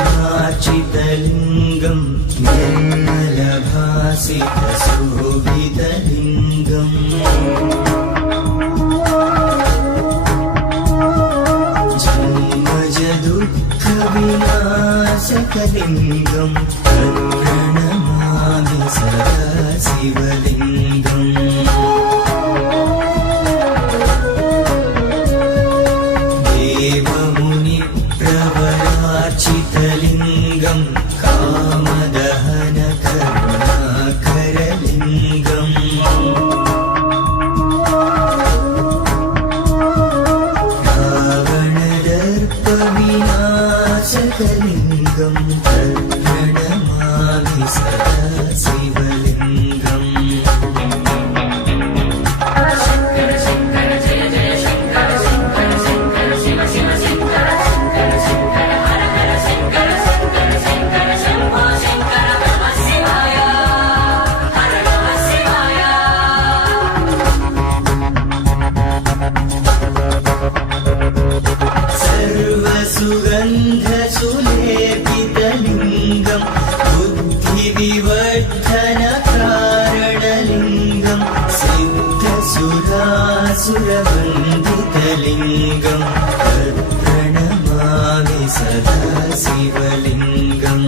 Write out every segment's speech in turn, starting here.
सर्वसमुद्रार्चितलिङ्गं निर्मलभासितशोभितलिङ्गम् जन्मजदुःखविनाशकलिङ्गं प्रणमामि सदा शिवलिङ्गम् देवमुनिप्रवरार्चितलिङ्गं कामदहनकरुणाकरलिङ्गम् रावणदर्पविनाशकलिङ्गं प्रणमामि सदा शिवलिङ्गम् सर्वसुगन्धसुलेपितलिङ्गं बुद्धिविवर्धनकारणलिङ्गं सिद्धसुरासुरवन्दितलिङ्गं तत्प्रणमामि सदा शिवलिङ्गम्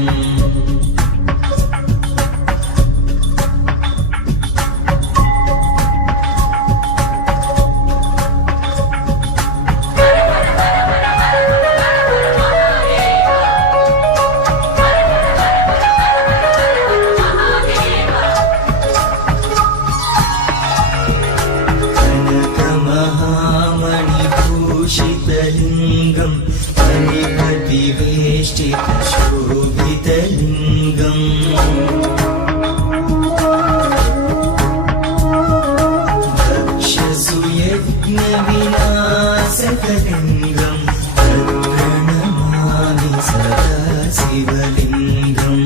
शीतलिङ्गं परिपतिवेष्टितशोभितलिङ्गम् दक्षसुयज्ञविनाशकलिङ्गं प्रणमामि सदा शिवलिङ्गम्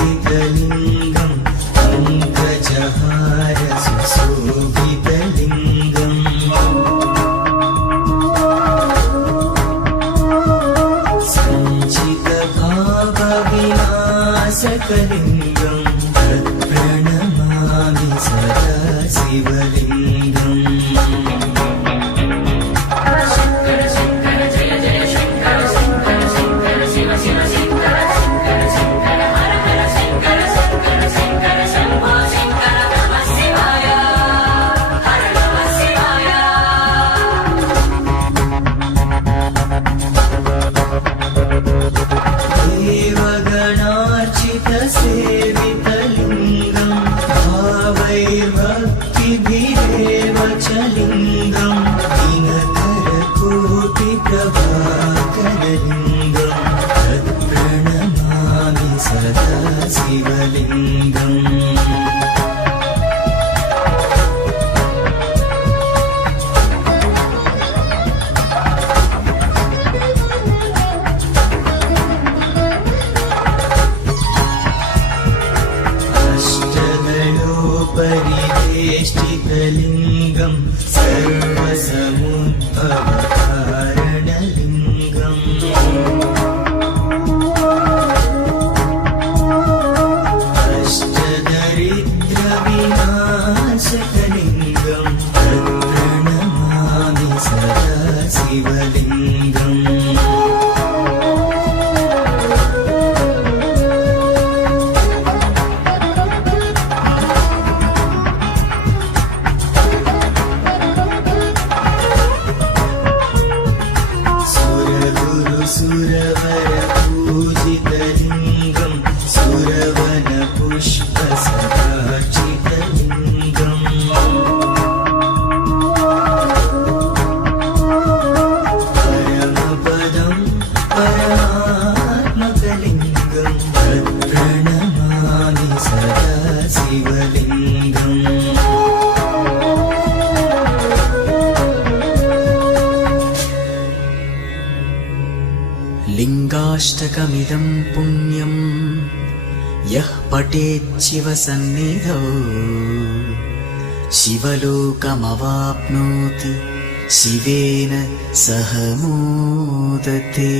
कुङ्कुमचन्दनलेपितलिङ्गं पङ्कजहारसुशोभितलिङ्गम् सञ्चितभावविनाशकलिङ्गं तत्प्रणमामि सदा शिवलिङ्गम् देवगणार्चितसेवितलिङ्गं भावैर्भक्तिभिरेव च लिङ्गं दिनकरकोटिप्रभाकरलिङ्गं तत्प्रणमामि सदा शिवलिङ्गम् परिवेष्टितलिङ्गं सर्वसमुद्भवकारणलिङ्गम् अष्टदरिद्रविनाशकलिङ्गं तत्प्रणमामि सदा शिवलिङ्गम् सुरवरपूजितलिङ्गं सुरवनपुष्पसदार्चितलिङ्गम् परमपदं परमात्मकलिङ्गं तत्प्रणमामि सदा शिवलिङ्गम् शिवाष्टकमिदं पुण्यं यः पठेच्छिवसन्निधौ शिवलोकमवाप्नोति शिवेन सह मोदते।